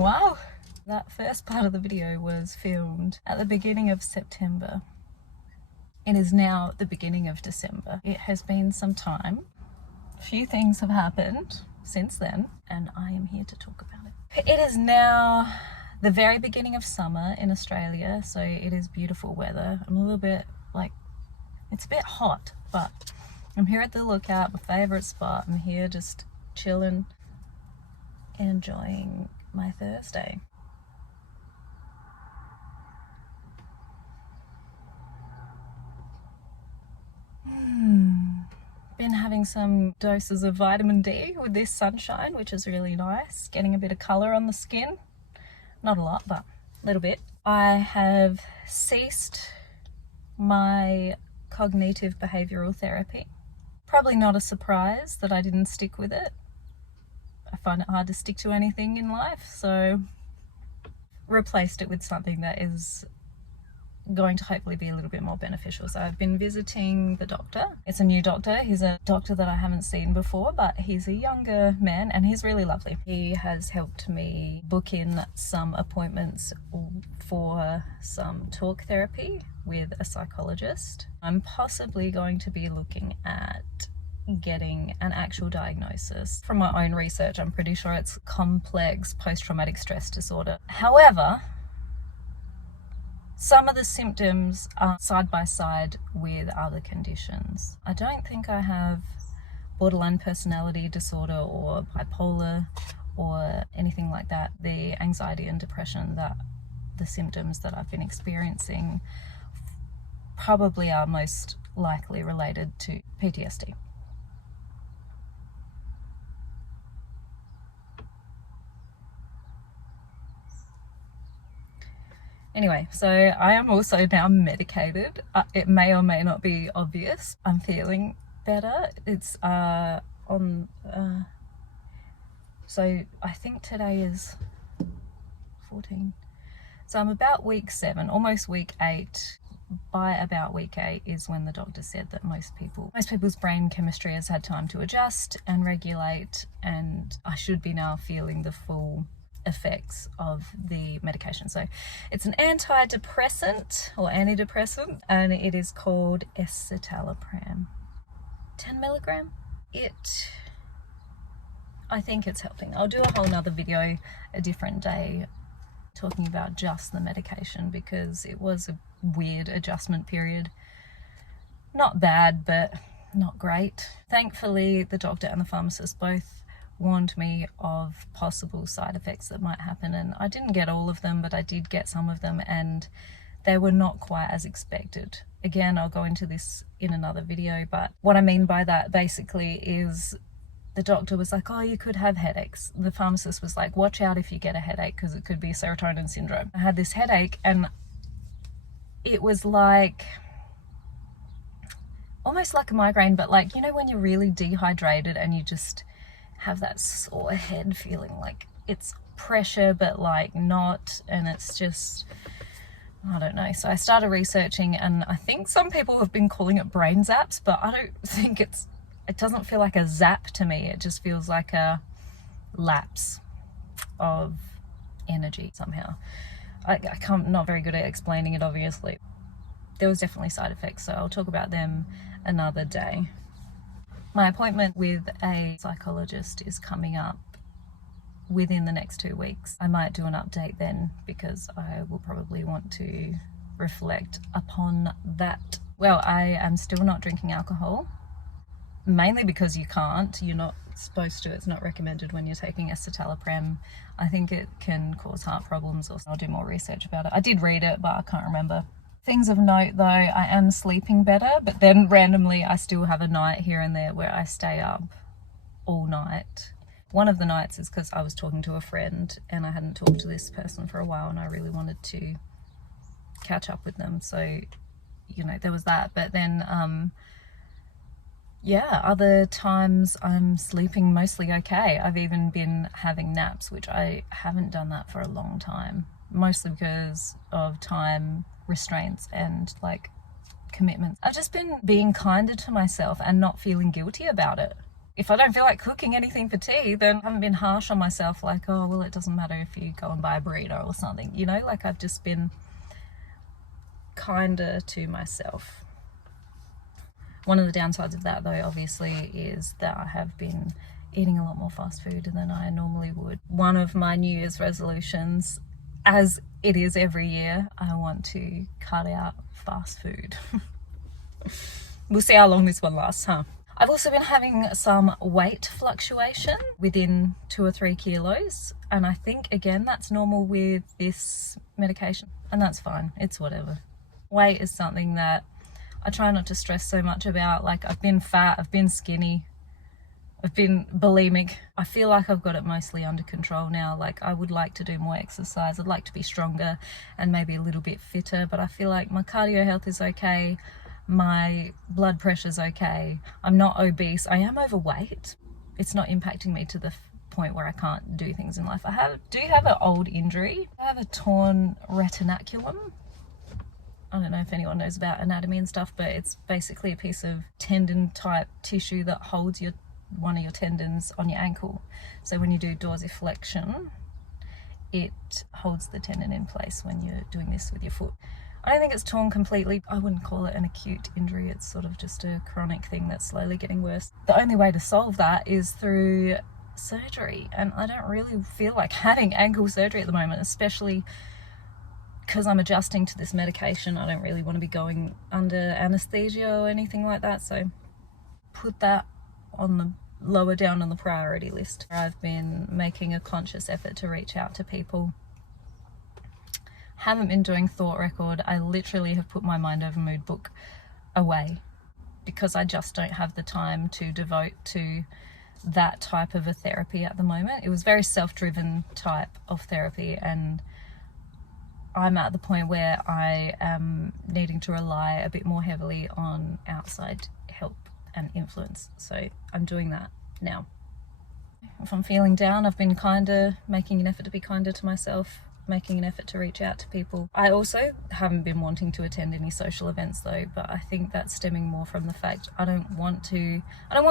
while. That first part of the video was filmed at the beginning of September. It is now the beginning of December. It has been some time. A few things have happened since then, and I am here to talk about it. It is now the very beginning of summer in Australia, so it is beautiful weather. I'm a little bit like, it's a bit hot, but I'm here at the Lookout, my favourite spot. I'm here just chilling, enjoying my Thursday. Been having some doses of vitamin D with this sunshine, which is really nice. Getting a bit of colour on the skin. Not a lot, but a little bit. I have ceased my cognitive behavioural therapy. Probably not a surprise that I didn't stick with it. I find it hard to stick to anything in life, so replaced it with something that is going to hopefully be a little bit more beneficial. So I've been visiting the doctor. It's a new doctor. He's a doctor that I haven't seen before, but he's a younger man and he's really lovely. He has helped me book in some appointments for some talk therapy with a psychologist. I'm possibly going to be looking at getting an actual diagnosis. From my own research, I'm pretty sure it's complex post-traumatic stress disorder. However, some of the symptoms are side by side with other conditions. I don't think I have borderline personality disorder or bipolar or anything like that. The anxiety and depression, that the symptoms that I've been experiencing probably are most likely related to PTSD. Anyway, so I am also now medicated. It may or may not be obvious. I'm feeling better. It's so I think today is 14. So I'm about week 7, almost week 8. By about week 8 is when the doctor said that most people's brain chemistry has had time to adjust and regulate, and I should be now feeling the full effects of the medication. So it's an antidepressant or antidepressant, and it is called escitalopram. 10 milligram. I think it's helping. I'll do a whole nother video a different day talking about just the medication, because it was a weird adjustment period. Not bad, but not great. Thankfully, the doctor and the pharmacist both warned me of possible side effects that might happen, and I didn't get all of them, but I did get some of them, and they were not quite as expected. Again, I'll go into this in another video, but what I mean by that basically is the doctor was like, oh, you could have headaches. The pharmacist was like, watch out if you get a headache, because it could be serotonin syndrome. I had this headache, and it was like almost like a migraine, but like, you know, when you're really dehydrated and you just have that sore head feeling, like it's pressure but like not, and it's just, I don't know. So I started researching, and I think some people have been calling it brain zaps, but I don't think it doesn't feel like a zap to me. It just feels like a lapse of energy somehow. I'm not very good at explaining it, obviously. There was definitely side effects, so I'll talk about them another day. My appointment with a psychologist is coming up within the next 2 weeks. I might do an update then, because I will probably want to reflect upon that. Well, I am still not drinking alcohol, mainly because you're not supposed to. It's not recommended when you're taking escitalopram. I think it can cause heart problems, or I'll do more research about it. I did read it, but I can't remember. Things of note though, I am sleeping better, but then randomly I still have a night here and there where I stay up all night. One of the nights is because I was talking to a friend and I hadn't talked to this person for a while, and I really wanted to catch up with them. So, you know, there was that. But then, yeah, other times I'm sleeping mostly okay. I've even been having naps, which I haven't done that for a long time, mostly because of time restraints and like commitments. I've just been being kinder to myself and not feeling guilty about it. if I don't feel like cooking anything for tea, then I haven't been harsh on myself like, oh, well, it doesn't matter if you go and buy a burrito or something, you know, like I've just been kinder to myself. One of the downsides of that, though, obviously, is that I have been eating a lot more fast food than I normally would. One of my New Year's resolutions, as it is every year, I want to cut out fast food. We'll see how long this one lasts, huh? I've also been having some weight fluctuation within 2 or 3 kilos. And I think, again, that's normal with this medication. And that's fine. It's whatever. Weight is something that I try not to stress so much about. Like, I've been fat, I've been skinny, I've been bulimic. I feel like I've got it mostly under control now. Like, I would like to do more exercise. I'd like to be stronger and maybe a little bit fitter. But I feel like my cardio health is okay. My blood pressure's okay. I'm not obese. I am overweight. It's not impacting me to the point where I can't do things in life. I do have an old injury. I have a torn retinaculum. I don't know if anyone knows about anatomy and stuff, but it's basically a piece of tendon type tissue that holds one of your tendons on your ankle. So when you do dorsiflexion, it holds the tendon in place when you're doing this with your foot. I don't think it's torn completely. I wouldn't call it an acute injury. It's sort of just a chronic thing that's slowly getting worse. The only way to solve that is through surgery. And I don't really feel like having ankle surgery at the moment, especially because I'm adjusting to this medication. I don't really want to be going under anesthesia or anything like that. So put that on the lower down on the priority list. I've been making a conscious effort to reach out to people. Haven't been doing thought record. I literally have put my Mind Over Mood book away because I just don't have the time to devote to that type of a therapy at the moment. It was very self-driven type of therapy, and I'm at the point where I am needing to rely a bit more heavily on outside help and influence. So I'm doing that now. If I'm feeling down, I've been making an effort to be kinder to myself, making an effort to reach out to people. I also haven't been wanting to attend any social events though, but I think that's stemming more from the fact I don't want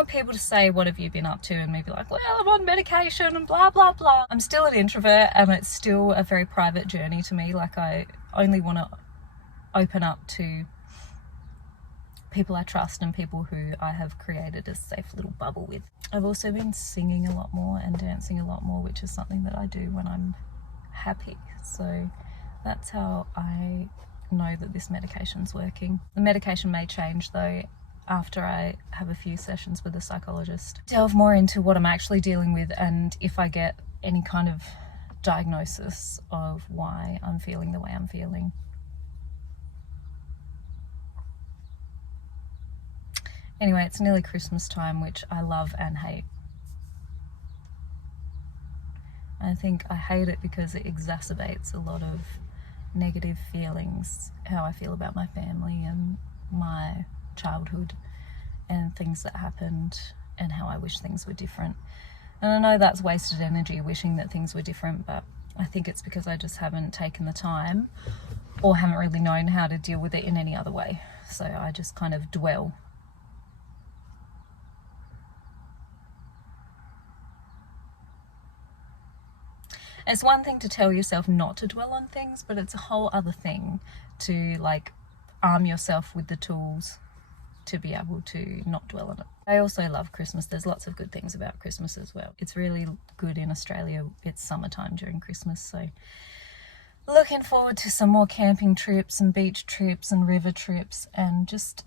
people to say, what have you been up to? And me be like, well, I'm on medication and blah, blah, blah. I'm still an introvert and it's still a very private journey to me. Like, I only want to open up to people I trust and people who I have created a safe little bubble with. I've also been singing a lot more and dancing a lot more, which is something that I do when I'm happy. So that's how I know that this medication's working. The medication may change though after I have a few sessions with a psychologist. Delve more into what I'm actually dealing with and if I get any kind of diagnosis of why I'm feeling the way I'm feeling. Anyway, it's nearly Christmas time, which I love and hate. I think I hate it because it exacerbates a lot of negative feelings, how I feel about my family and my childhood and things that happened and how I wish things were different. And I know that's wasted energy wishing that things were different, but I think it's because I just haven't taken the time or haven't really known how to deal with it in any other way. So I just kind of dwell. It's one thing to tell yourself not to dwell on things, but it's a whole other thing to like arm yourself with the tools to be able to not dwell on it. I also love Christmas. There's lots of good things about Christmas as well. It's really good in Australia. It's summertime during Christmas, so looking forward to some more camping trips and beach trips and river trips and just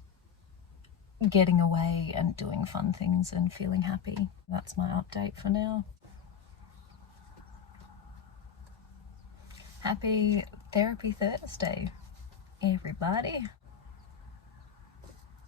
getting away and doing fun things and feeling happy. That's my update for now. Happy Therapy Thursday, everybody.